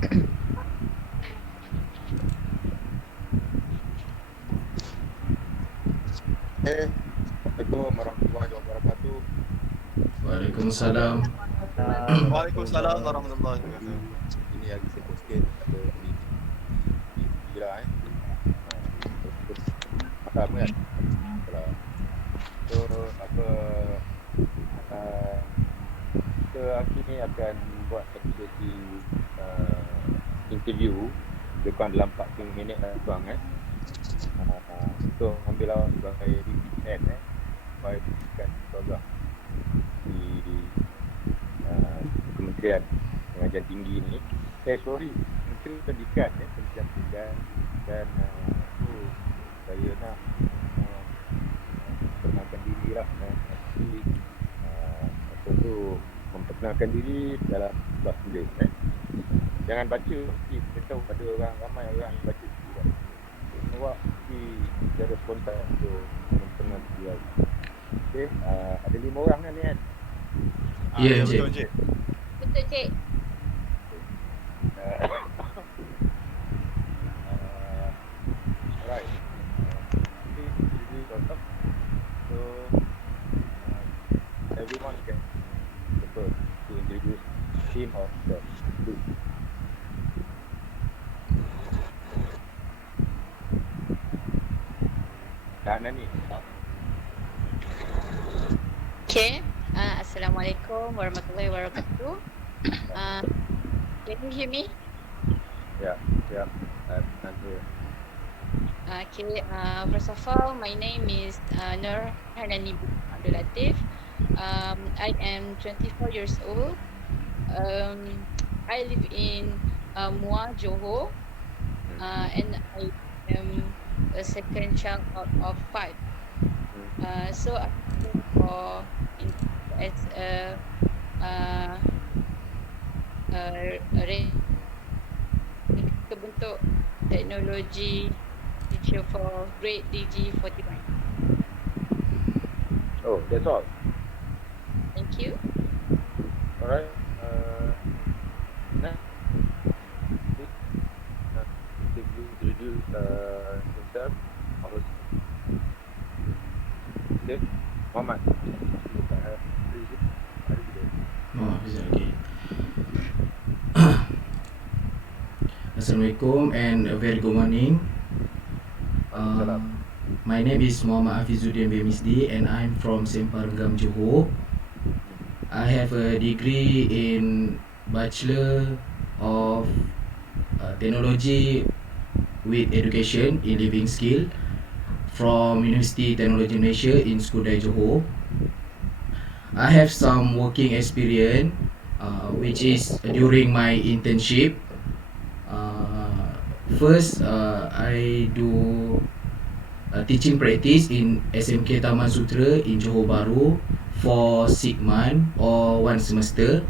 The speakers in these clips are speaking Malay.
Assalamualaikum warahmatullahi wabarakatuh. Waalaikumsalam. Waalaikumsalam warahmatullahi wabarakatuh. Ini lagi sibuk sikit ada di gila terus makan kan. Kalau so apa kita hari ni akan buat aktiviti interview lebih kurang dalam 40 minit lah tuan untuk ambil awak sebagai DPN supaya diberikan program di Kementerian Pengajian Tinggi ni. Sorry, Menteri Pendidikan Pendidikan Pendidikan dan tu saya nak memperkenalkan diri lah nanti apa tu memperkenalkan diri dalam bab tulis jangan baca, kita tahu ada orang ramai orang yang baca juga. Awak mesti secara spontan untuk memperkenalkan diri. Okey, ada 5 orang kan ni kan? Ya, Encik. Betul, Encik. Betul, Cik. Alright. Please introduce yourself. So, everyone can the first to introduce him or herself. Nani. Okay. Assalamualaikum warahmatullahi wabarakatuh. Can you hear me? Yeah. I'm here. Okay. First of all, my name is Nur Hanani Abdul Latif. I am 24 years old. I live in Muar, Johor, and I am a second child out of 5. So I'm looking for as a bentuk teknologi teacher for grade DG41. Oh, that's all. Thank you. Alright. Now, if you introduce yourself, okay, Muhammad. Oh, bisa lagi. Assalamualaikum and a very good morning. My name is Muhammad Hafizuddin BMSD and I'm from Semparenggam, Johor. I have a degree in Bachelor of Technology with Education in Living Skill from University Technology Malaysia in Skudai, Johor. I have some working experience which is during my internship. First, I do teaching practice in SMK Taman Sutera in Johor Bahru for 6 months or 1 semester,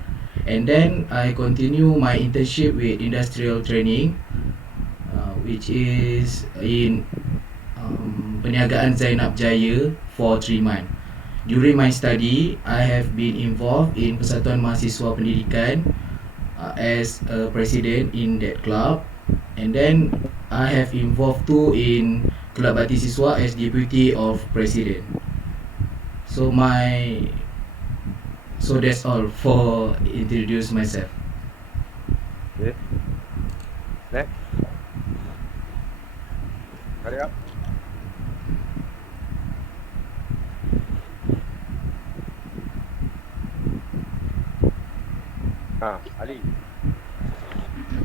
and then I continue my internship with industrial training which is in Perniagaan Zainab Jaya for 3 months. During my study, I have been involved in Persatuan Mahasiswa Pendidikan as a president in that club, and then I have involved too in Kelab Bakti Siswa as deputy of president. So that's all for introduce myself. Okay. Next. Hurry up. Ali.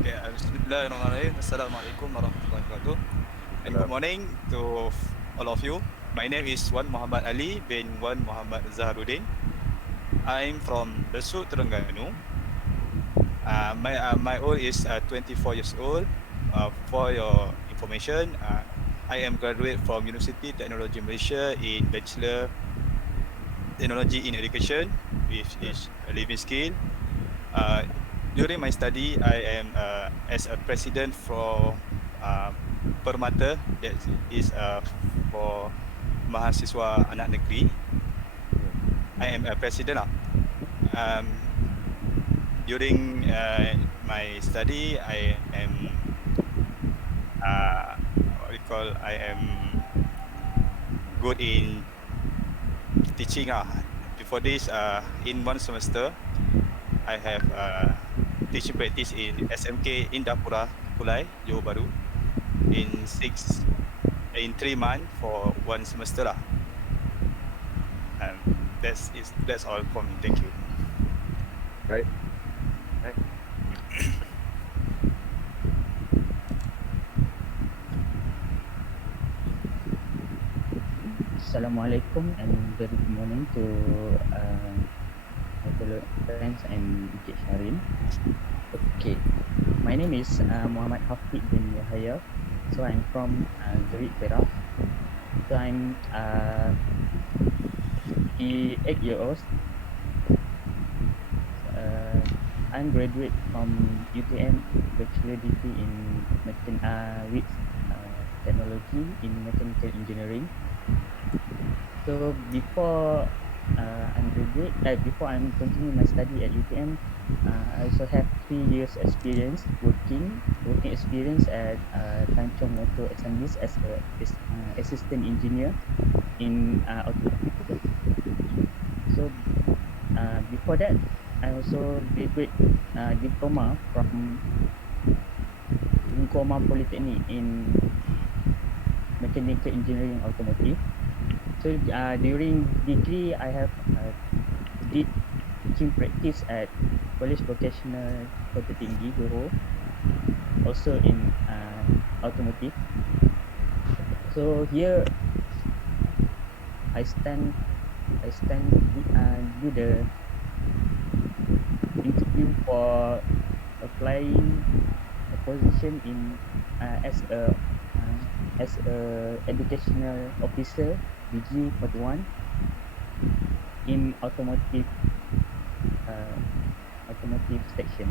Okay, Bismillahirrahmanirrahim. Assalamualaikum warahmatullahi wabarakatuh. And good morning to all of you. My name is Wan Muhammad Ali bin Wan Muhammad Zaharuddin. I'm from Besut, Terengganu. My age is 24 years old. For your information, I am graduate from University Technology Malaysia in Bachelor Technology in Education, which is a living skill. During my study, I am as a president for Permata, that is for mahasiswa anak negeri. I am a president. during my study, I am I am good in teaching. Before this, in one semester, I have teaching practice in SMK Indapura, Kulai, Johor Bahru, in 3 months for one semester lah. And that's all for me. Thank you. Right. Assalamualaikum and very good morning to my fellow friends and Encik Sharin. Okay, my name is Muhammad Hafid bin Yahya. So I'm from Gerik, Perak. So I'm 8 years old. I'm graduate from UTM Bachelor Degree in with technology in mechanical engineering. So before before I'm continuing my study at UTM, I also have 3 years experience working experience at Tanjung Motor Assemblies as a assistant engineer in automotive. So before that, I also graduate diploma from Bungkoma Polytechnic in mechanical engineering automotive. So during degree, I have did teaching practice at College Vocational Kota Tinggi Johor, also in automotive. So here I do the interview for applying a position in as a educational officer DG 41 in automotive section.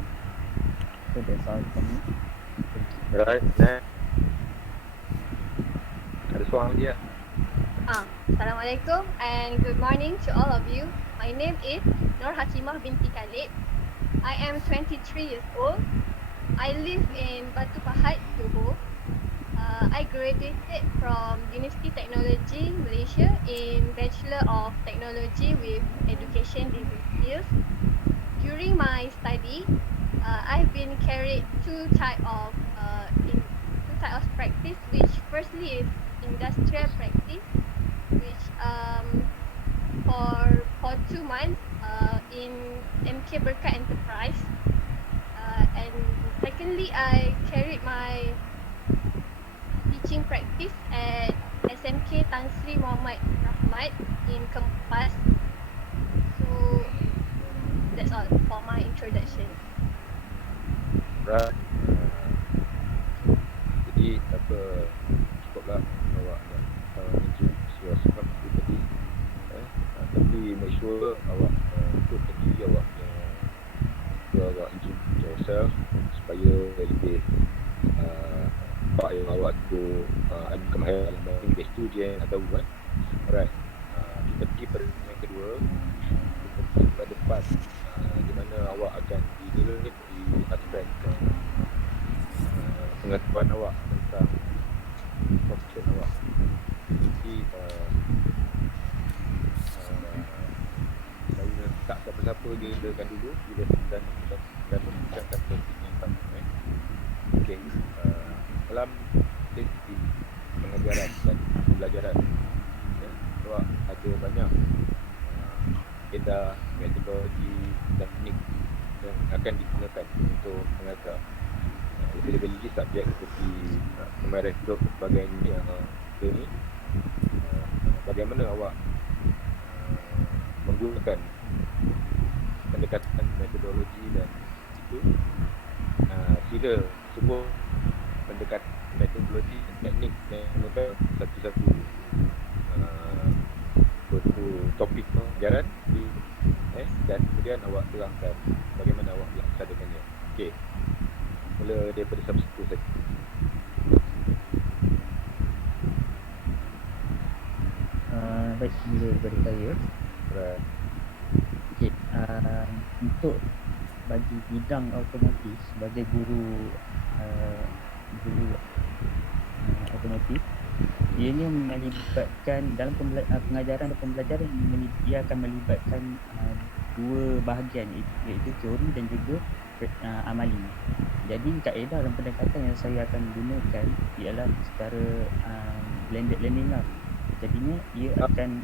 So that's all from me. Thank you. Right. Next. Ada soalan lagi ya? Assalamualaikum and good morning to all of you. My name is Nur Hatimah binti Khalid. I am 23 years old. I live in Batu Pahat, Johor. I graduated from University Technology Malaysia in Bachelor of Technology with Education Degree skills. During my study, I've been carried two type of practice, which firstly is industrial practice, which for 2 months in MK Berkat Enterprise, and secondly I carried my teaching practice at SMK Tan Sri Muhammad Rahmat in Kempas. So that's all for my introduction. Right. Jadi cukuplah awak nak introduce yourself tadi. Tapi make sure awak ikut tadi awak introduce yourself supaya lebih apa yang awak tu ada kemahiran dalam lebih studi atau kan. Alright. Kita pergi pada yang kedua. Kita pergi pada part di mana awak akan dinilai di aspek pengetahuan awak tentang profession awak. Jadi saya tak siapa-siapa dilakan dulu bila dan membicarakan topik yang sama. Okey. Dalam sesi pengajaran dan pembelajaran, awak ada banyak kaedah, metodologi, teknik yang akan digunakan untuk mengajar. Lebih-lebih lagi subjek seperti kemahiran hidup dan sebagainya yang ada ni, bagaimana awak menggunakan pendekatan metodologi dan itu, sila sebut pendekatan metodologi dan teknik yang menggunakan satu-satu topik pengajaran dan kemudian awak terangkan bagaimana awak melaksanakannya. Okey. Mula daripada satu saja. Baik, mula daripada saya. Right. Okay, untuk bagi bidang automotif sebagai guru automotif, ianya melibatkan dalam pengajaran dan pembelajaran ia akan melibatkan dua bahagian, iaitu teori dan juga amali. Jadi kaedah dan pendekatan yang saya akan gunakan ialah secara blended learning lah. Jadinya ia akan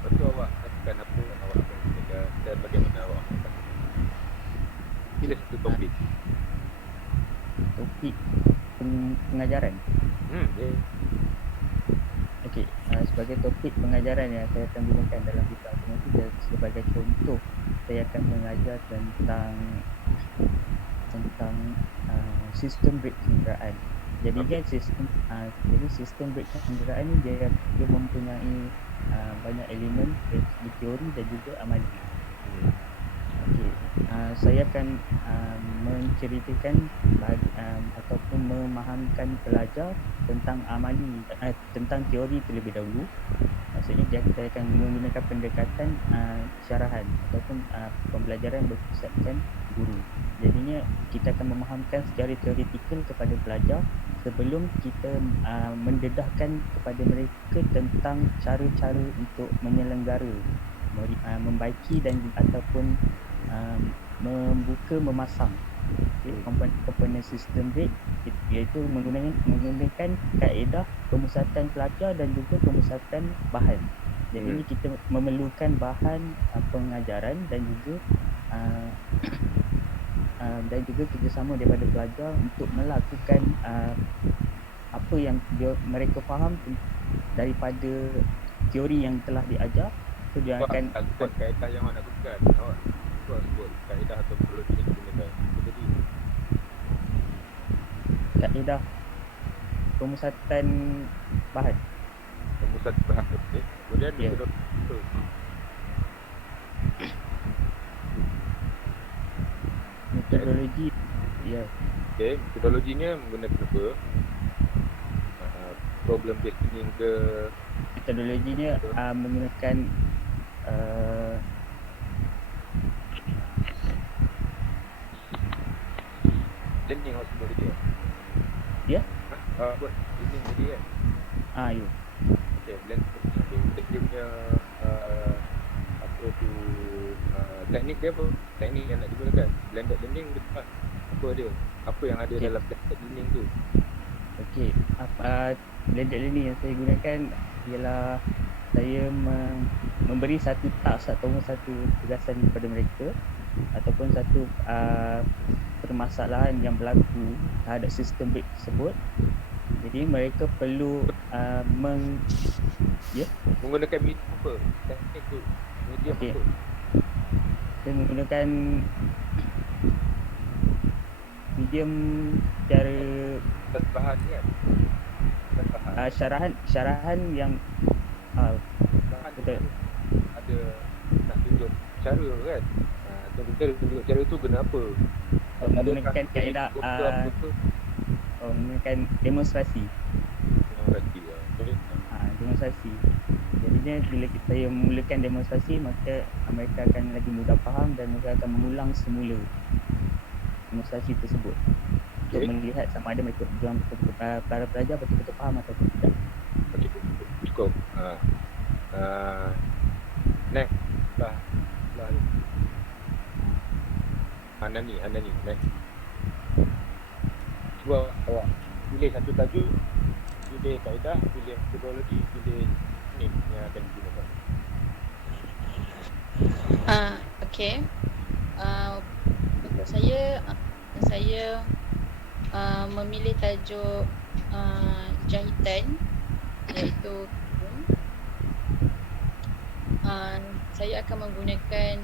Betul awak katakan apa yang awak akan gunakan dan bagaimana awak akan gunakan. Sila satu topik. Topik pengajaran. Ya. Okey, sebagai topik pengajaran yang saya akan gunakan dalam bidang automotif, sebagai contoh saya akan mengajar tentang sistem brake kenderaan. Jadi kan sistem brake kenderaan ni dia mempunyai banyak elemen dari teori dan juga amali. Okey, saya akan menceritakan ataupun memahamkan pelajar tentang amali, tentang teori terlebih dahulu. Maksudnya saya akan menggunakan pendekatan syarahan ataupun pembelajaran berpusatkan guru. Jadinya kita akan memahamkan secara teoretikal kepada pelajar sebelum kita mendedahkan kepada mereka tentang cara-cara untuk menyelenggara, membaiki dan ataupun membuka, memasang komponen sistem brake, iaitu menggunakan kaedah pemusatan pelajar dan juga pemusatan bahan. Jadi ini kita memerlukan bahan pengajaran dan juga kerjasama daripada pelajar untuk melakukan apa yang mereka faham daripada teori yang telah diajar. So dia akan buat kaedah yang awak nak gunakan. Awak buat kaedah atau metodologi yang digunakan. Jadi kaedah pemusatan bahan. Pemusatan bahan. Okey. Kemudian metodologi. Ya. Okey, metodologinya menggunakan apa? Problem based learning ke? Metodologinya menggunakan learning atau metodologi. Ya? Buat learning tadi kan? Ya. Okey, blend dia punya apa tu teknik dia apa? Teknik yang nak digunakan. Blended learning betul. Apa dia? Apa yang ada dalam blended learning tu? Okey, blended learning yang saya gunakan ialah saya memberi satu task ataupun satu tugasan kepada mereka ataupun satu permasalahan yang berlaku terhadap sistem brake tersebut. Jadi mereka perlu menggunakan medium apa? Teknik tu. Medium apa? Saya menggunakan medium cara bahan kan? Syarahan yang bahan betul. Ada nak tunjuk cara kan? Tunjuk cara tu kenapa? Menggunakan kaedah menggunakan demonstrasi. Demonstrasi. Jadinya bila saya memulakan demonstrasi, maka mereka akan lagi mudah faham dan mereka akan mengulang semula demonstrasi tersebut untuk melihat sama ada mereka para pelajar betul-betul faham ataupun tidak. Cukup. Next. Anani, next. Cuba awak pilih satu tajuk, pilih kaedah, pilih metodologi, pilih ni yang akan digunakan. Okey. Untuk saya memilih tajuk jahitan, iaitu saya akan menggunakan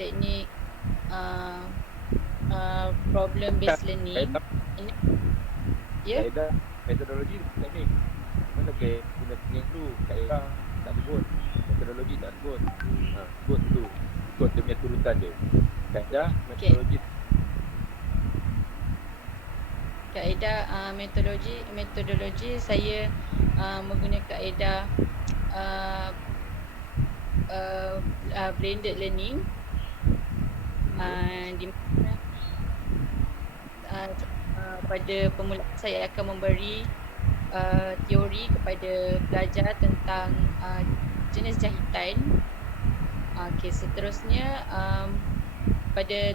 teknik problem based learning. Kaedah, metodologi, teknik. Mana ke guna teknik tu? Kaedah tak sebut, metodologi tak sebut. Sebut tu. Ikut dia punya turutan dia. Kaedah, metodologi. Kaedah metodologi saya menggunakan kaedah blended learning, Di mana pada permulaan saya akan memberi teori kepada pelajar tentang jenis jahitan. Okey, seterusnya pada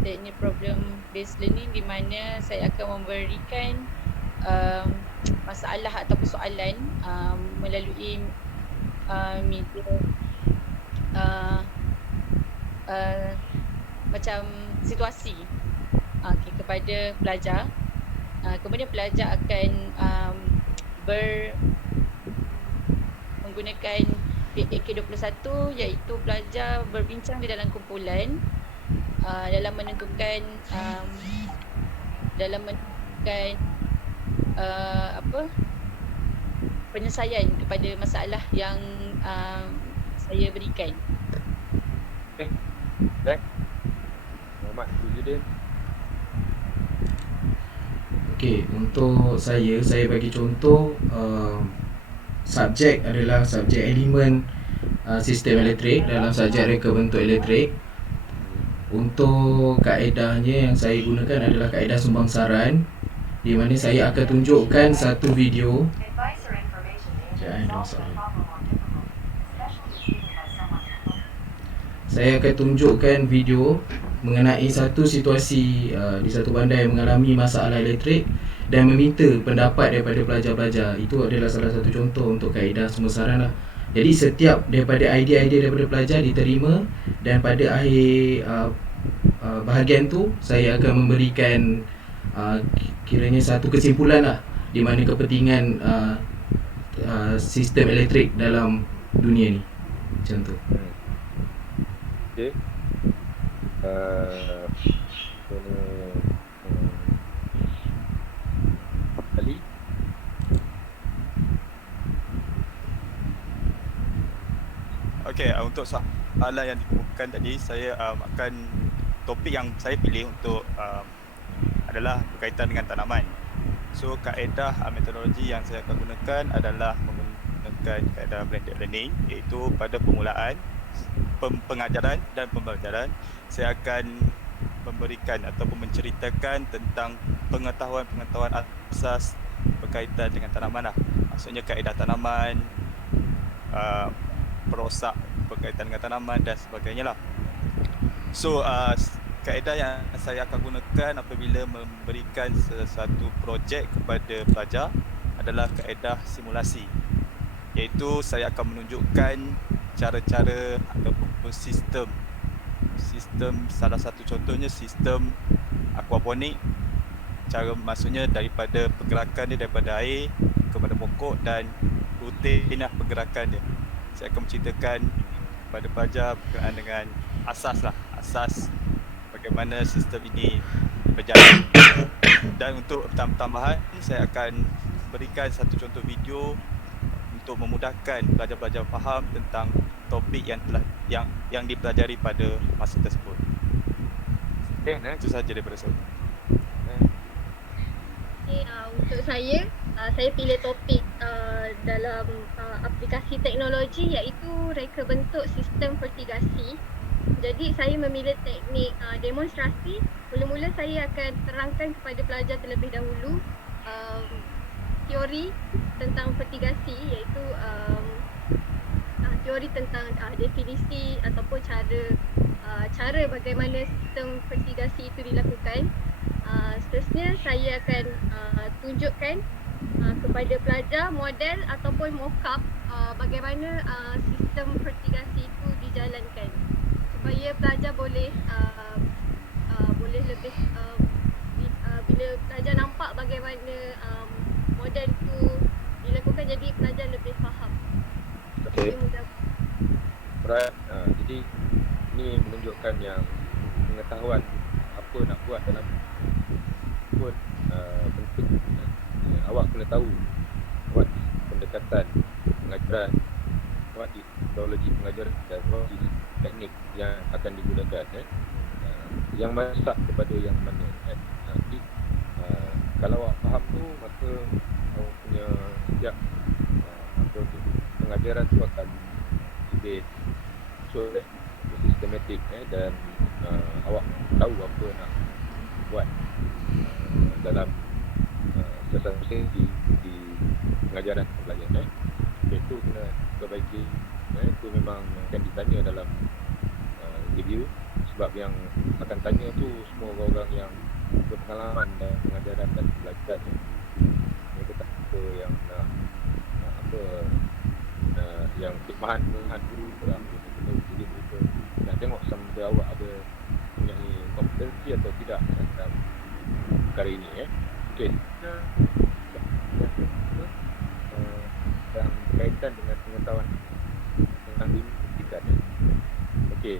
teknik problem based learning di mana saya akan memberikan masalah ataupun soalan melalui media macam situasi kepada pelajar. Kemudian pelajar akan menggunakan PAK21 iaitu pelajar berbincang di dalam kumpulan dalam menentukan penyelesaian kepada masalah yang saya berikan. Baik. Muhammad Suzudin. Okey, untuk saya bagi contoh subjek adalah subjek elemen sistem elektrik dalam subjek reka bentuk elektrik. Untuk kaedahnya yang saya gunakan adalah kaedah sumbangsaran, di mana saya akan tunjukkan satu video. Saya akan tunjukkan video mengenai satu situasi di satu bandar yang mengalami masalah elektrik dan meminta pendapat daripada pelajar-pelajar. Itu adalah salah satu contoh untuk kaedah sumbangsaran lah. Jadi setiap daripada idea-idea daripada pelajar diterima, dan pada akhir bahagian tu saya akan memberikan kiranya satu kesimpulan lah, di mana kepentingan sistem elektrik dalam dunia ni. Macam tu. Okey. Ali. Okey, untuk soalan yang dikemukakan tadi, saya akan topik yang saya pilih untuk adalah berkaitan dengan tanaman. So kaedah metodologi yang saya akan gunakan adalah menggunakan kaedah blended learning, iaitu pada permulaan pengajaran dan pembelajaran saya akan memberikan ataupun menceritakan tentang pengetahuan-pengetahuan asas berkaitan dengan tanaman lah. Maksudnya kaedah tanaman, perosak berkaitan dengan tanaman dan sebagainya lah. So kaedah yang saya akan gunakan apabila memberikan sesuatu projek kepada pelajar adalah kaedah simulasi, iaitu saya akan menunjukkan cara-cara ataupun sistem, salah satu contohnya sistem aquaponik. Cara maksudnya daripada pergerakan dia daripada air kepada pokok dan rutinlah pergerakan dia. Saya akan menceritakan kepada pelajar berkenaan dengan asas bagaimana sistem ini berjalan. Dan untuk tambahan, saya akan berikan satu contoh video untuk memudahkan pelajar-pelajar faham tentang topik yang dipelajari pada masa tersebut. Itu sahaja daripada saya. Untuk saya pilih topik dalam aplikasi teknologi iaitu reka bentuk sistem vertigasi. Jadi saya memilih teknik demonstrasi. Mula-mula saya akan terangkan kepada pelajar terlebih dahulu teori tentang vertigasi, iaitu teori tentang definisi ataupun cara bagaimana sistem vertigasi itu dilakukan. Seterusnya saya akan tunjukkan kepada pelajar model ataupun mock-up bagaimana sistem vertigasi itu dijalankan, supaya pelajar boleh lebih bila pelajar nampak bagaimana model itu dilakukan, jadi pelajar lebih faham. Okey. Right. Jadi ini menunjukkan yang pengetahuan apa nak buat dalam pun penting. Awak kena tahu what pendekatan pengajaran, what metodologi pengajaran dan what teknik yang akan digunakan. Yang masak kepada yang mana. Jadi kalau awak faham tu, maka awak punya setiap pengajaran tu akan lebih sistematik dan awak tahu apa nak buat dalam sesuatu di pengajaran pembelajaran. Itu kena perbaiki. Itu memang akan ditanya dalam review, sebab yang akan tanya tu semua orang yang berpengalaman dalam pengajaran dan pembelajaran. Mereka tak apa yang nak apa yang khidmahan guru dalam kena. Jadi mereka nak tengok sama ada awak ada mempunyai kompetensi atau tidak dalam perkara ini. Okey. Yang berkaitan dengan pengetahuan tentang pendidikan. Okey,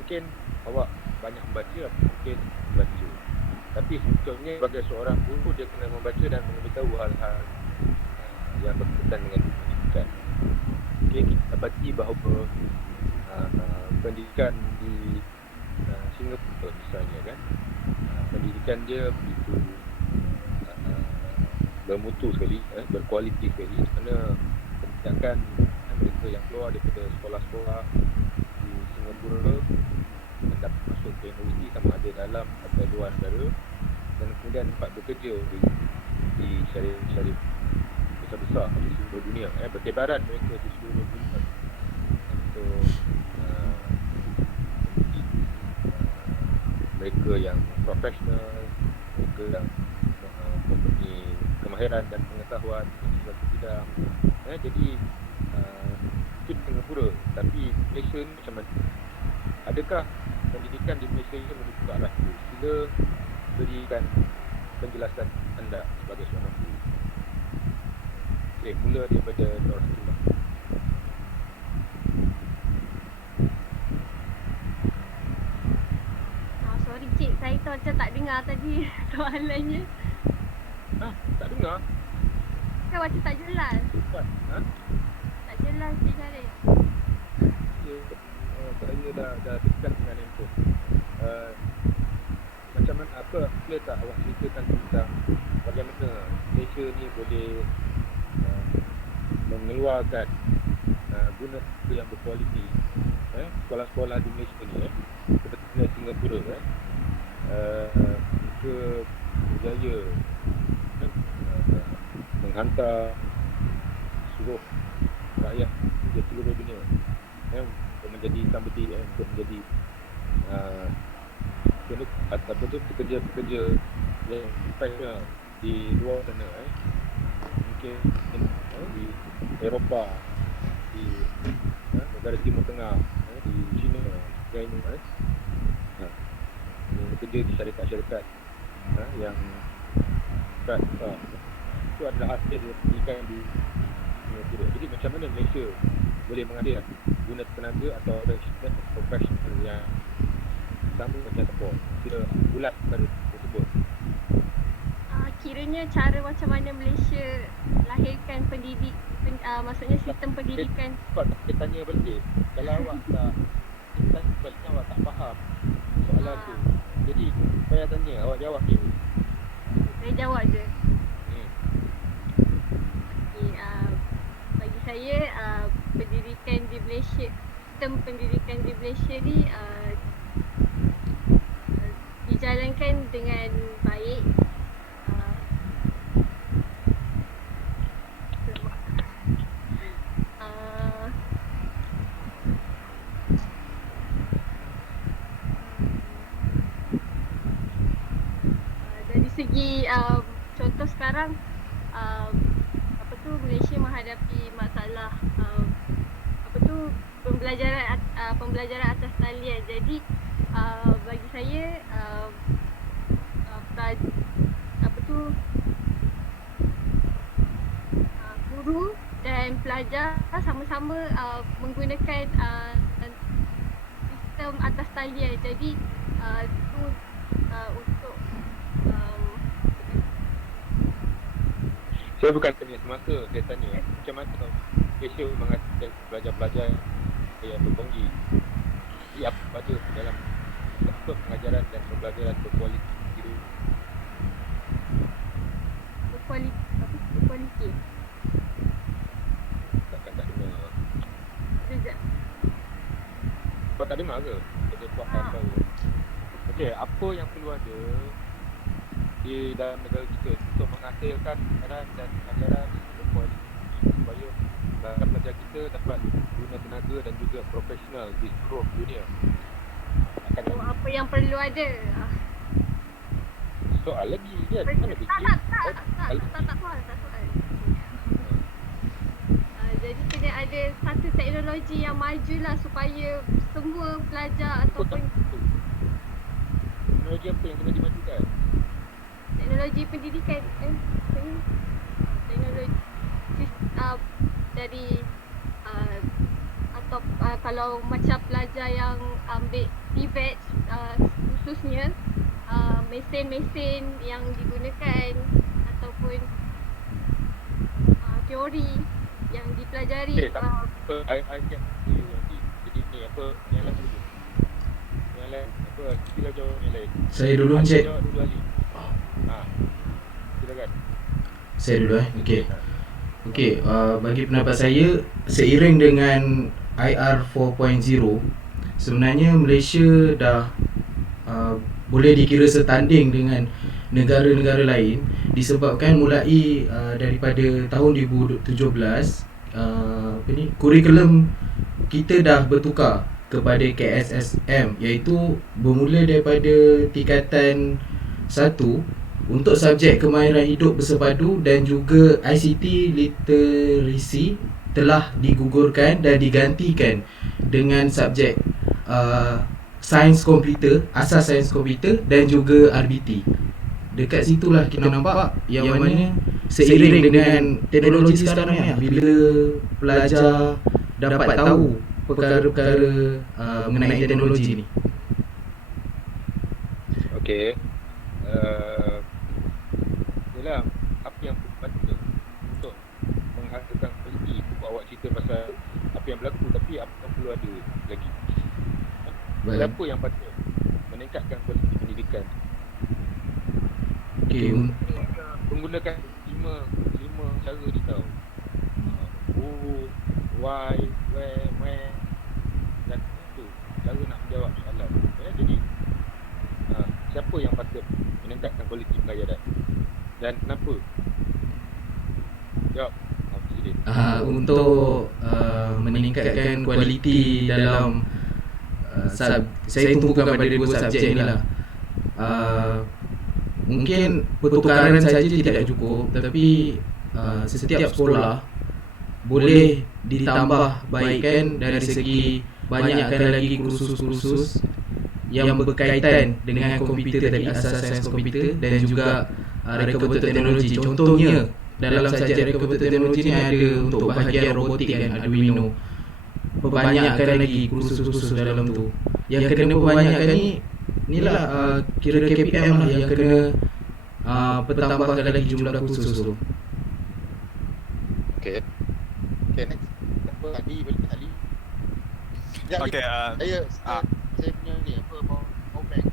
mungkin awak banyak membaca, mungkin membaca. Tapi sebetulnya sebagai seorang guru, dia kena membaca dan memberitahu hal-hal yang berkaitan dengan pendidikan. Okey, kita dapati bahawa pendidikan di Singapura misalnya kan, pendidikan dia begitu bermutu sekali, berkualiti sekali, kerana kebijakan mereka yang keluar daripada sekolah-sekolah di Singapura mendapat masuk ke universiti sama ada dalam atau luar negara, dan kemudian dapat bekerja di syarikat besar-besar di seluruh dunia, bertebaran mereka di seluruh dunia untuk mereka yang profesional, mereka yang mempunyai kemahiran dan pengetahuan di suatu bidang. Jadi itu di Singapura. Tapi Malaysia ni macam mana? Adakah pendidikan di Malaysia ini menuju ke arah itu? Sila berikan penjelasan anda sebagai seorang guru. Okey, mula daripada Nur Hatimah. Sorry cik, saya tu macam tak dengar tadi soalannya. Tak dengar? Kan macam tak jelas. Cepat. Tak jelas cik Syarif. Ya, saya dah dekat dengan handphone. Macam mana, boleh tak awak ceritakan tentang bagaimana Malaysia ni boleh mengeluarkan guna yang berkualiti, sekolah-sekolah di Malaysia ni, seperti Singapura, ke berjaya menghantar seluruh rakyat di seluruh dunia untuk menjadi somebody, untuk menjadi pekerja-pekerja yang profesional di luar sana, mungkin di Eropah, di negara Timur Tengah, di China, sebagainya, bekerja di syarikat-syarikat yang besar. Itu adalah hasil pendidikan di Singapura. Jadi macam mana Malaysia boleh mengajar guna tenaga atau profesional yang sama macam Singapura? Kita ulas perkara tersebut. Kiranya cara macam mana Malaysia lahirkan pendidik, maksudnya sistem pendidikan. Saya tanya balik, kalau awak tak sebaliknya awak tak faham soalan tu, jadi saya tanya, awak jawab je. Saya jawab je. Bagi saya pendidikan di Malaysia, sistem pendidikan di Malaysia ni dijalankan dengan baik. Dari segi contoh sekarang Malaysia menghadapi masalah pembelajaran atas talian. Jadi bagi saya guru dan pelajar sama-sama menggunakan sistem atas talian. Jadi itu untuk saya bukan tanya semasa, saya tanya macam mana Malaysia menghasilkan pelajar-pelajar yang berkongsi di apa dalam pengajaran dan pembelajaran berkualiti itu. Berkualiti. Tak dengar. Sekejap. tak dengar ke? Kita buat apa? Okey, apa yang perlu ada di dalam negara kita untuk menghasilkan pelajaran dan pengajaran berkualiti supaya pelajar kita dapat guna tenaga dan juga profesional di seluruh dunia. Apa yang perlu ada? Soal lagi kan? Mana fikir? Tak soal. Jadi kena ada satu teknologi yang maju lah supaya semua pelajar ataupun Teknologi apa yang kena dimajukan? teknologi pendidikan teknologi dari atau kalau macam pelajar yang ambil TVET khususnya mesin-mesin yang digunakan ataupun teori yang dipelajari. I get you nanti. Jadi ni apa yang lain dulu? Yang lain apa? Kita jawab yang lain. Saya dulu Encik. Jawab dulu Ali. Silakan. Saya dulu Okey. Okey, bagi pendapat saya, seiring dengan IR 4.0, sebenarnya Malaysia dah boleh dikira setanding dengan negara-negara lain disebabkan mulai daripada tahun 2017 kurikulum kita dah bertukar kepada KSSM, iaitu bermula daripada tingkatan 1 untuk subjek kemahiran hidup bersepadu dan juga ICT literacy telah digugurkan dan digantikan dengan subjek sains komputer, asas sains komputer dan juga RBT. Dekat situlah kita nampak yang mana seiring dengan teknologi sekarang ni, bila pelajar dapat tahu perkara-perkara mengenai teknologi ni. Okey. Yalah, apa yang patut untuk menghasilkan kualiti? Awak cerita pasal apa yang berlaku, tapi apa yang perlu ada lagi? Apa yang patut meningkatkan kualiti pendidikan? Okey, menggunakan lima cara ni tau. Who, why, where, when, dan itu cara nak menjawab soalan. Jadi siapa yang patut meningkatkan kualiti pelajaran dan kenapa? Jawab. Untuk meningkatkan kualiti dalam saya tumpukan pada dua subjek ni lah. Mungkin pertukaran saja tidak cukup, tapi setiap sekolah boleh ditambah baikkan dari segi banyakkan lagi kursus-kursus yang berkaitan dengan komputer tadi, asas sains komputer dan juga reka betul teknologi. Contohnya dalam subjek reka betul teknologi ni ada untuk bahagian robotik dan Arduino. Perbanyakkan lagi kursus-kursus dalam tu. Yang kena perbanyakkan ni lah kira KPM lah yang kena pertambahkan lagi jumlah kursus tu. Okay, next. Apa Ali boleh Ali? Okay, saya punya ni apa mau bank.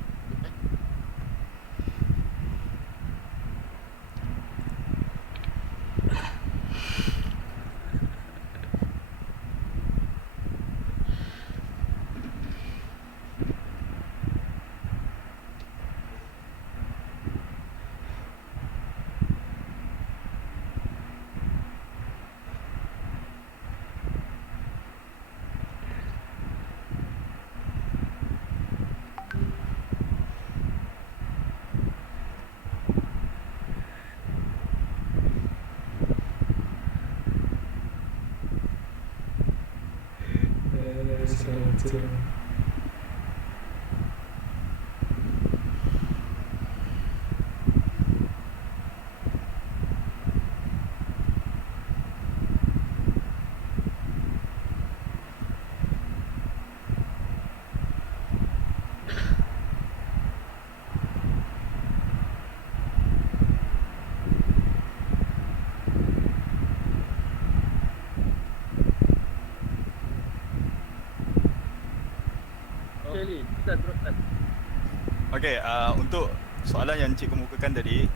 Okey, untuk soalan yang Encik kemukakan tadi,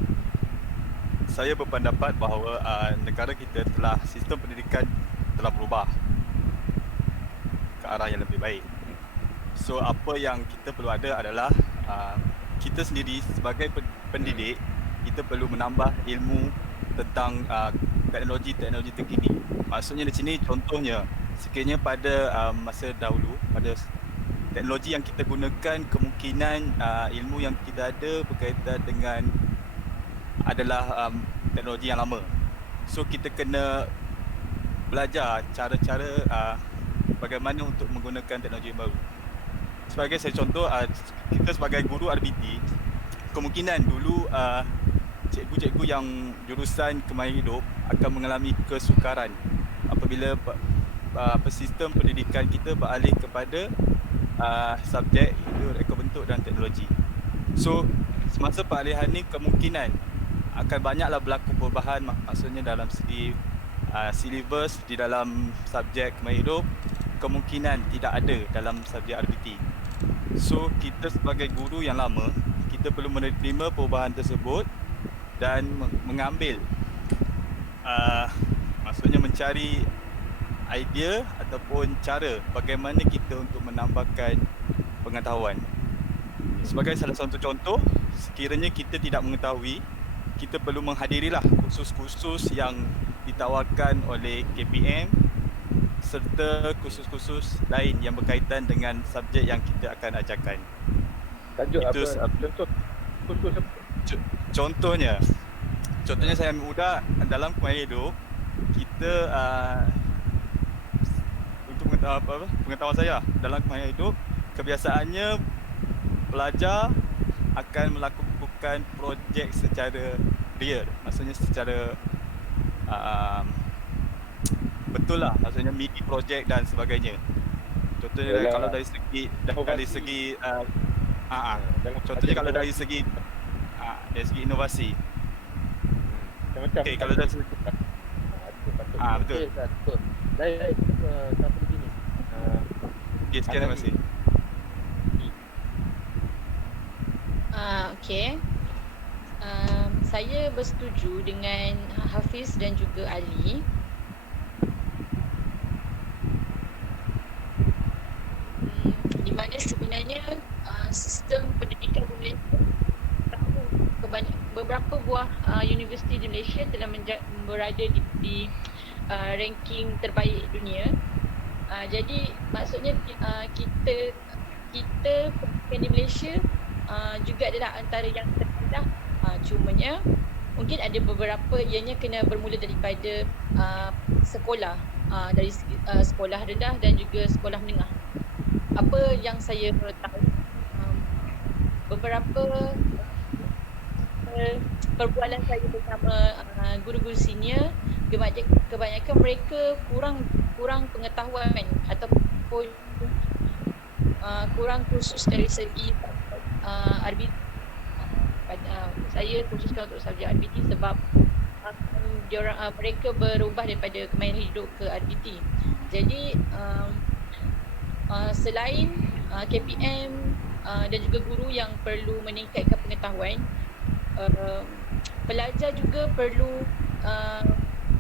saya berpendapat bahawa negara kita sistem pendidikan telah berubah ke arah yang lebih baik. So apa yang kita perlu ada adalah kita sendiri sebagai pendidik, kita perlu menambah ilmu tentang teknologi-teknologi terkini. Maksudnya di sini contohnya, sekiranya pada masa dahulu, pada teknologi yang kita gunakan, kemungkinan ilmu yang kita ada berkaitan dengan adalah teknologi yang lama. So kita kena belajar cara-cara bagaimana untuk menggunakan teknologi yang baru. Sebagai saya contoh, kita sebagai guru RBT, kemungkinan dulu cikgu-cikgu yang jurusan kemahiran hidup akan mengalami kesukaran apabila sistem pendidikan kita beralih kepada subjek itu reka bentuk dan teknologi. So semasa peralihan ni kemungkinan akan banyaklah berlaku perubahan, maksudnya dalam segi silibus di dalam subjek kemahiran hidup kemungkinan tidak ada dalam subjek RBT. So kita sebagai guru yang lama, kita perlu menerima perubahan tersebut dan mengambil maksudnya mencari idea ataupun cara bagaimana kita untuk menambahkan pengetahuan. Sebagai salah satu contoh, sekiranya kita tidak mengetahui, kita perlu menghadirilah kursus-kursus yang ditawarkan oleh KPM serta kursus-kursus lain yang berkaitan dengan subjek yang kita akan ajarkan. Tajuk Itu apa? Contoh kursus apa? Contohnya saya ambil budak dalam kemahiran hidup, kita untuk pengetahuan saya dalam kemahiran hidup, kebiasaannya pelajar akan melakukan projek secara real, maksudnya secara betul lah, maksudnya mini projek dan sebagainya. Contohnya Yalah. kalau dari segi contohnya kalau dari segi inovasi. Macam-macam. Okey, kalau dari segi betul. Betul. Baik, satu begini. Okey, sekian terima kasih. Okey. Saya bersetuju dengan Hafiz dan juga Ali. Di mana sebenarnya sistem pendidikan di Malaysia beberapa buah universiti di Malaysia telah berada di ranking terbaik dunia. Jadi maksudnya kita pendidikan di Malaysia juga adalah antara yang terkenal. Cumanya mungkin ada beberapa ianya kena bermula daripada sekolah, dari sekolah rendah dan juga sekolah menengah. Apa yang saya tahu, beberapa perbualan saya bersama guru-guru senior, kebanyakan mereka kurang pengetahuan ataupun kurang kursus dari segi RBT. Saya khususkan untuk subjek RBT sebab mereka berubah daripada kemahiran hidup ke RBT. Jadi selain KPM dan juga guru yang perlu meningkatkan pengetahuan, pelajar juga perlu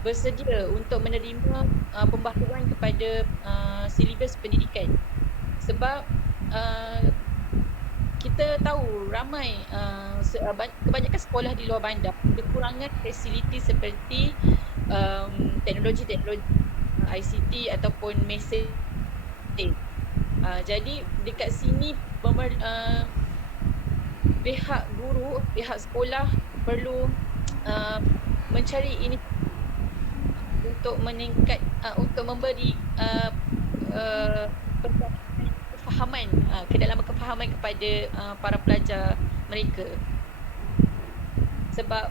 bersedia untuk menerima pembaharuan kepada silibus pendidikan. Sebab kita tahu ramai kebanyakan sekolah di luar bandar kekurangan fasiliti seperti teknologi-teknologi ICT ataupun mesej. Jadi dekat sini pihak guru, pihak sekolah perlu mencari ini untuk meningkat, untuk memberi kefahaman, kedalaman kefahaman kepada para pelajar mereka. Sebab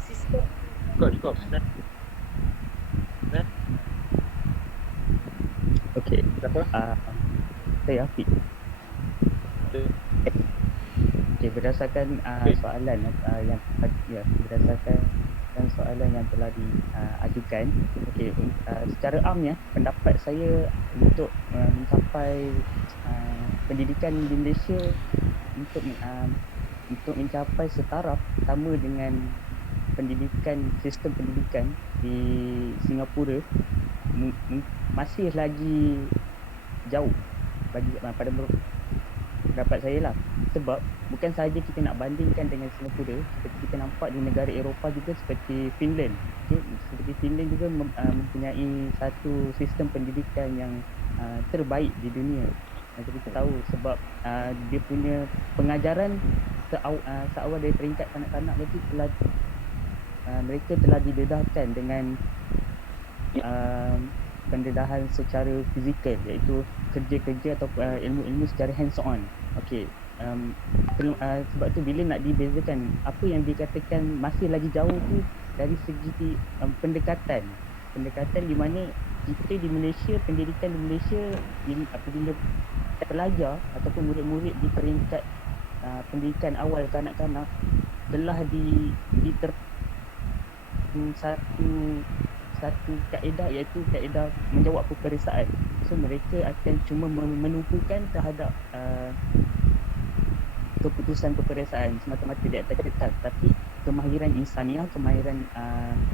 sistem cukup. Okey. Siapa? Saya Afiq. Okey, berdasarkan soalan yang berdasarkan soalan yang telah diajukan. Okey, secara amnya pendapat saya untuk mencapai pendidikan di Malaysia untuk mencapai setaraf sama dengan sistem pendidikan di Singapura masih lagi jauh. bagi pada pendapat saya lah. Sebab bukan sahaja kita nak bandingkan dengan Singapura, seperti kita nampak di negara Eropah juga seperti Finland. Seperti Finland juga mempunyai satu sistem pendidikan yang terbaik di dunia. Macam kita tahu sebab dia punya pengajaran seawal dari peringkat kanak-kanak itu telah mereka telah didedahkan dengan pendedahan secara fizikal, iaitu kerja-kerja atau ilmu-ilmu secara hands on. Okey, sebab tu bila nak dibezakan apa yang dikatakan masih lagi jauh tu dari segi pendekatan di mana kita di Malaysia, pendidikan di Malaysia apabila pelajar ataupun murid-murid di peringkat pendidikan awal kanak-kanak telah satu kaedah, iaitu kaedah menjawab peperiksaan. So mereka akan cuma menumpukan terhadap keputusan peperiksaan semata-mata di atas kertas, tapi kemahiran insaniah, kemahiran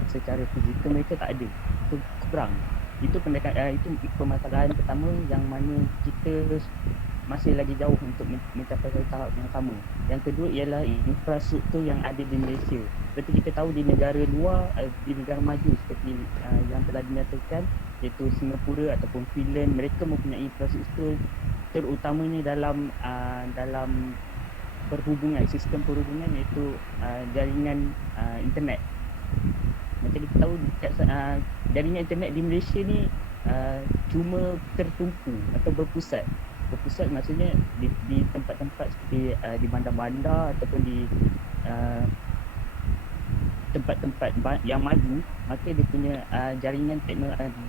secara fizikal mereka tak ada. Itu kurang. Itu itu permasalahan pertama yang mana kita masih lagi jauh untuk mencapai tahap yang sama. Yang kedua ialah infrastruktur yang ada di Malaysia. Seperti kita tahu di negara luar, di negara maju seperti yang telah dinyatakan, iaitu Singapura ataupun Finland, mereka mempunyai infrastruktur terutamanya dalam perhubungan, sistem perhubungan, iaitu jaringan internet. Macam kita tahu jaringan internet di Malaysia ni cuma tertumpu atau berpusat maksudnya di tempat-tempat seperti di bandar-bandar ataupun di tempat-tempat yang maju, maka dia punya jaringan teknologi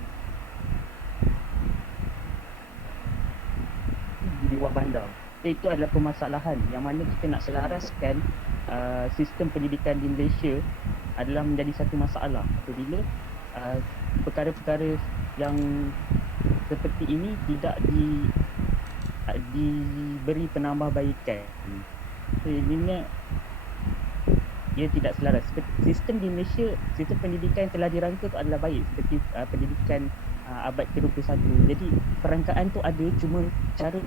di luar bandar. Itu adalah permasalahan yang mana kita nak selaraskan sistem pendidikan di Malaysia adalah menjadi satu masalah apabila perkara-perkara yang seperti ini tidak diberi penambahbaikan. Sebenarnya ia tidak selaras. Sistem di Malaysia, sistem pendidikan yang telah dirangka itu adalah baik, seperti pendidikan abad ke-21. Jadi perangkaan tu ada, cuma cara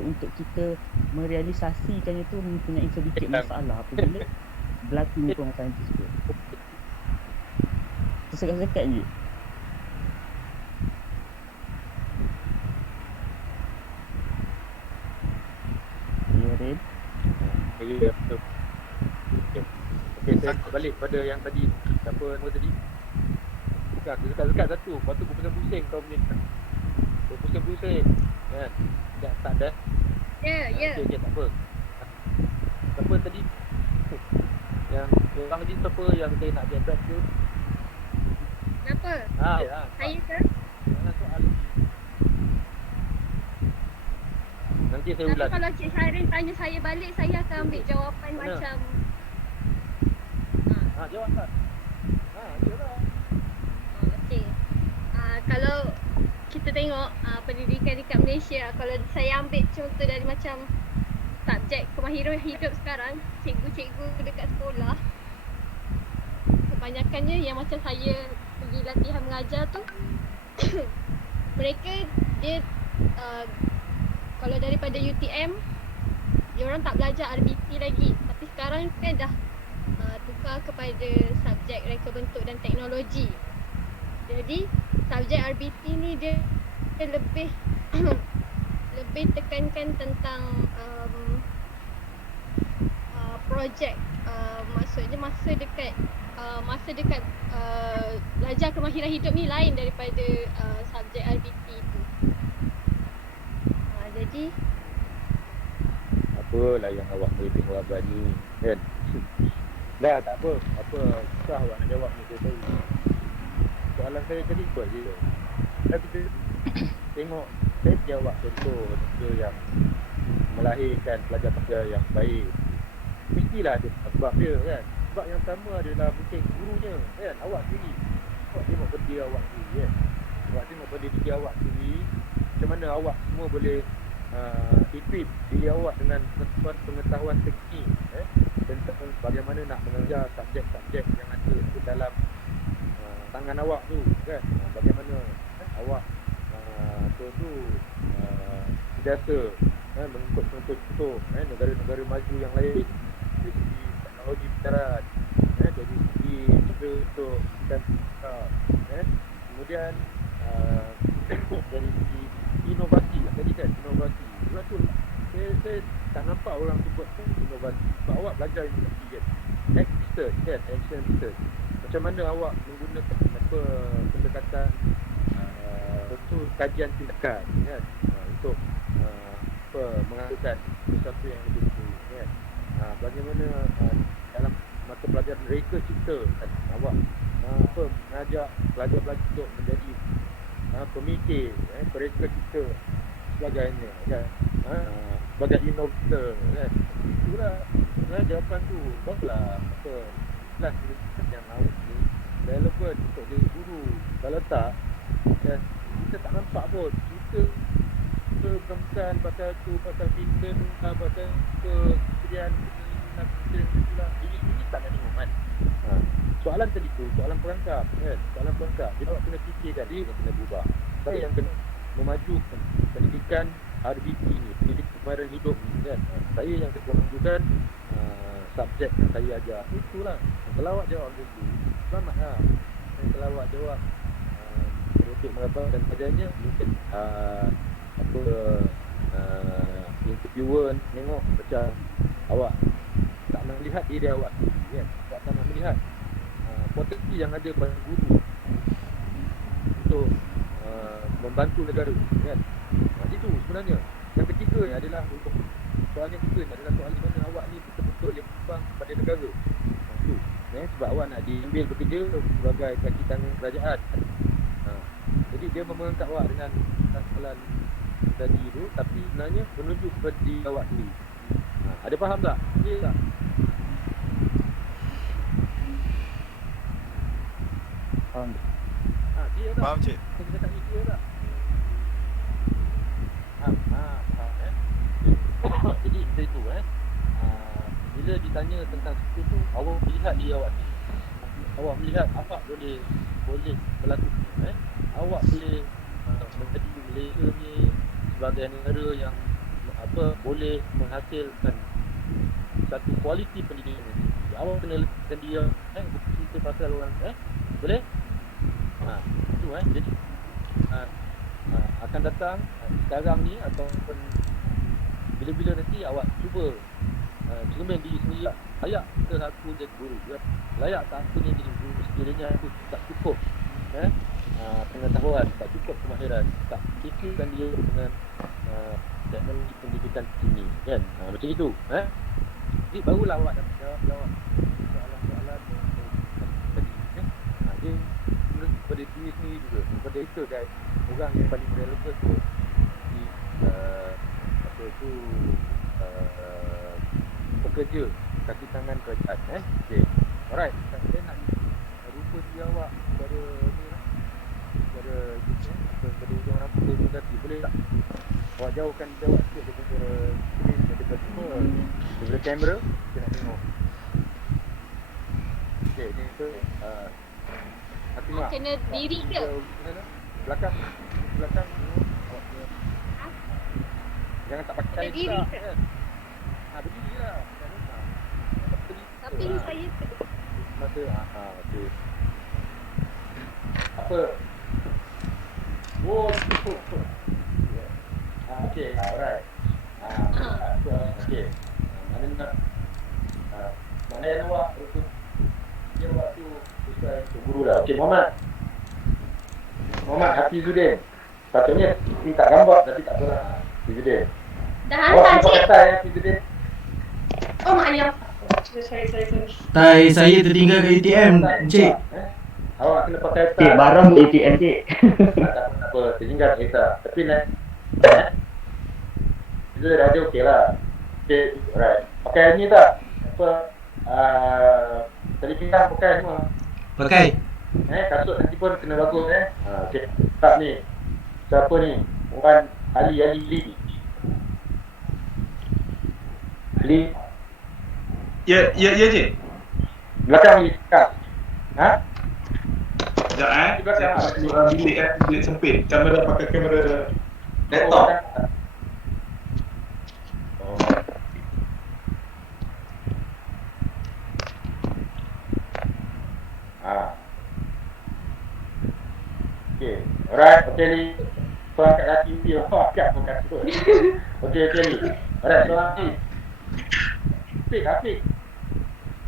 untuk kita merealisasikan itu mempunyai sedikit masalah apabila berlaku permasalahan tersebut. Tersekat-sekat je. Ya, Red. Ya, betul. Okey, saya balik pada yang tadi. Siapa nama tadi? Bukan, sekat-sekat satu. Lepas tu berpusing-pusing kau punya. Berpusing-pusing. Kan? Tak ada. Ya. Okey, tak apa. Siapa tadi? Yang orang tadi siapa yang saya nak dia back tu? Kenapa? Saya ke? Jangan soal lagi. Nanti saya Tapi ulas. kalau Cik Syahrin tanya saya balik, saya akan ambil jawapan Mana? macam Jawab tak? Jawab. okey. Kalau kita tengok pendidikan dekat Malaysia, kalau saya ambil contoh dari macam subjek kemahiran hidup sekarang, cikgu-cikgu dekat sekolah, kebanyakannya yang macam saya pergi latihan mengajar tu mereka dia kalau daripada UTM dia orang tak belajar RBT lagi, tapi sekarang kan dah tukar kepada subjek reka bentuk dan teknologi. Jadi subjek RBT ni dia lebih lebih tekankan tentang projek, maksudnya masa dekat belajar kemahiran hidup ni lain daripada subjek RBT tu. Jadi apalah yang awak boleh tengok abang ni, kan? Dah tak apa susah awak nak jawab ni, saya tahu. Soalan saya tadi ikut je. Tapi kita tengok, saya jawab contoh yang melahirkan pelajar-pelajar yang baik. Mestilah ada sebab dia, kan? Sebab yang pertama adalah mungkin gurunya, kan? Awak sendiri. Awak tengok benda awak sendiri, kan? Awak tengok benda diri awak sendiri. Macam mana awak semua boleh equip diri awak dengan pengetahuan teknik, tentang bagaimana nak mengajar subjek-subjek yang ada di dalam tangan awak tu, kan? Bagaimana awak betul tu biasa mengikut contoh negara-negara maju yang lain dari segi teknologi penyiaran, dari segi cara untuk dan kemudian dari segi inovasi tadi kan, inovasi sebab tu saya tak nampak orang tu buat inovasi. Sebab awak belajar inovasi kan, action research, macam mana awak menggunakan pendekatan untuk kajian tindakan kan, untuk menghasilkan sesuatu yang lebih baik kan. Bagaimana dalam mata pelajaran reka cipta kan, awak mengajak pelajar-pelajar untuk menjadi pemikir, pereka cipta sebagainya kan, sebagai inovator kan. Itulah jawapan tu. Barulah kelas yang awak ni relevan untuk jadi guru. Kalau tak, kita tak nampak pun. Kita bukan pasal tu, pasal pinter, pasal kesediaan ini tak nak tengok kan. Soalan tadi tu, soalan perangkap kan, soalan perangkap. Jadi awak kena fikirkan dia yang kena berubah. Saya yang kena memajukan pendidikan RBT ni, pendidikan kemahiran hidup ni kan. Saya yang kena memajukan subjek yang saya ajar. Itulah. Kalau awak jawab macam tu, selamatlah. Dan kalau awak jawab untuk merabak dan sebagainya, mungkin interviewer tengok macam awak tak melihat diri awak kan, awak tak nak melihat potensi yang ada pada guru untuk membantu negara kan. Itu sebenarnya. Yang ketiga ni adalah untuk soalan yang ketiga ni adalah soal di mana awak ni betul-betul yang membang pada negara. Itu sebab awak nak diambil bekerja sebagai kaki tangan kerajaan. Jadi dia mengangkat awak dengan soalan tadi tu, tapi sebenarnya menuju kepada diri awak sendiri. Ada faham tak? Clear tak? Faham. Clear tak? Faham, Cik. Saya cakap ni clear tak? Faham. Jadi macam itu bila ditanya tentang situ tu, awak melihat diri awak ni. Awak melihat apa boleh melakukan. Awak boleh menjadi Malaysia ni sebagai negara yang boleh menghasilkan satu kualiti pendidikan ni. Awak kena letakkan dia bukan cerita pasal orang boleh? Itu jadi akan datang sekarang ni ataupun bila-bila nanti awak cuba cermin diri sendiri. Layak ke aku jadi guru? Layak tak aku ni jadi guru? Sekiranya aku tak cukup pengetahuan, tak cukup kemahiran, tak fikirkan dia dengan teknologi pendidikan ini kan, macam itu jadi barulah awak dapat jawab soalan-soalan tadi dia kepada diri sendiri juga, kepada itu guys, orang yang paling relevan tu di pekerja kaki tangan kerajaan. Okay, alright, saya nak rupa dia awak kepada ni lah, kepada hujung rambut tu tadi, boleh tak awak jauhkan jawab sikit daripada screen, daripada kamera, kita nak tengok. Okay, ni tu Fatimah, Kena diri ke? belakang awak punya. Jangan tak pakai Kena diri ke? kan. Berdiri lah. Tapi saya Masa okey. Apa? Okey, alright. Okey. Mana yang awak untuk dia waktu sesuai untuk guru lah. Okey, Muhammad Hafizuddin. Patutnya minta gambar tapi tak apalah. Hafizuddin. dah hantar, Cik. Hafizuddin. Oh, mak ayah. Sorry. Tai saya tertinggal kat ATM, Encik. Awak kena pakai tas. Cik, barang di ATM, Cik. Tak apa, tertinggal kereta. Tapi itu dah ada okey lah. Okay, alright. Pakai ni tak? Tadi pinggang pakai semua. Pakai. Kasut nanti pun kena bagus okey. Tak ni. Siapa ni? Wan Ali Lee. Ya, Cik. Belakang ni kak. Sekejap bilik sempit. Kamera pakai kamera Laptop. Oh. Ah. Okay. Alright, okay ni. Soalan kat laki ni. Kat bukan tu. Okay ni. Alright, soalan ni. Afiq.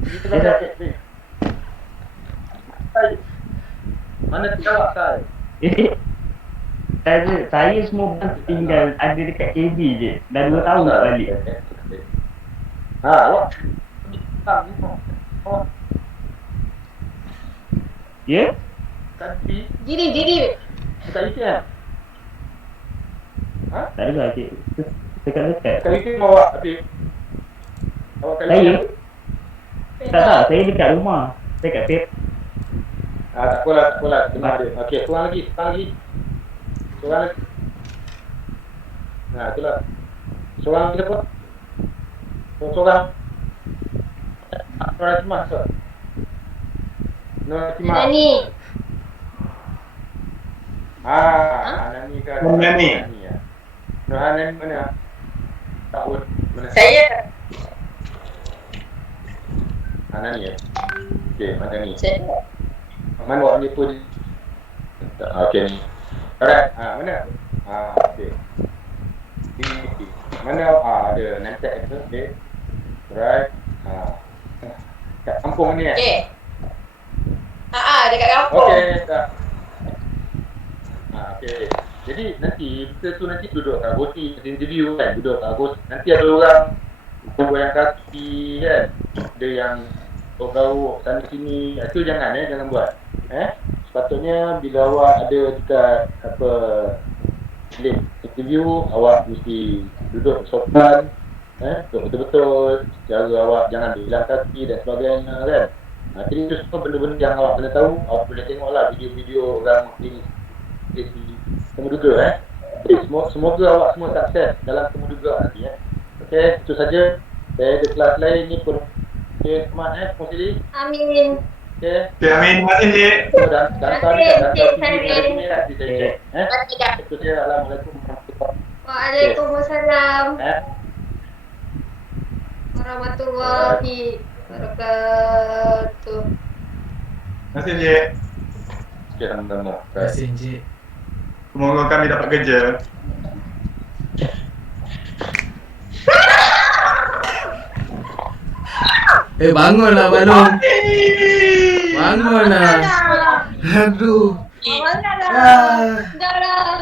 Ini tengah Afiq. Mana jawab saya? Saya semua bulan tinggal ada dekat KB je. Dah 2 tahun tak balik. Awak. Ya? Kanti Didi. dekat UTM. Tak ada lah cik. Dekat-dekat. Dekat UTM awak Afiq. Awak kat Saya? UTM? Tak, saya dekat rumah. Saya kat Pep. Tak apalah. Dengar dia. Okey, seorang lagi. Itulah. Seorang lagi siapa? Seorang. Nur Hatimah. Nani. Nani ke? Nani. Nur Hanan mana? Tahun mana? Saya. Nani ya? Okey, mana ni? Saya. Mana awak ni pun? Okey ni. Alright, mana? Okey. Di mana ada nantek tu, okey. Alright. Kat kampung ni Okey. Dekat kampung. Okey, dah. Okey. Jadi nanti kita tu nanti duduk kat goti interview kan, duduk kat goti. Nanti ada orang goyang kaki kan. Ada yang gauk sana sini. Itu jangan buat. Sepatutnya bila awak ada dekat bilik interview, awak mesti duduk sopan, betul-betul, cara awak jangan bilang kaki dan sebagainya kan. Jadi itu semua benda-benda yang awak kena tahu. Awak boleh tengoklah video-video orang di Temuduga Jadi semoga awak semua sukses dalam Temuduga nanti Okey, itu saja. Saya ada kelas lain ni pun. Okey, semangat Puan Sili. Amin. Okey. Okay, amin. Terima kasih, Cik. Dan TV lah di saya. Itu dia. Assalamualaikum Waalaikumsalam warahmatullahi wabarakatuh. Terima kasih, Cik. Okey, sama-sama. Terima kasih Encik. Semoga kami dapat kerja. Bangunlah Balong. Bangunlah. Aduh. Dah lah.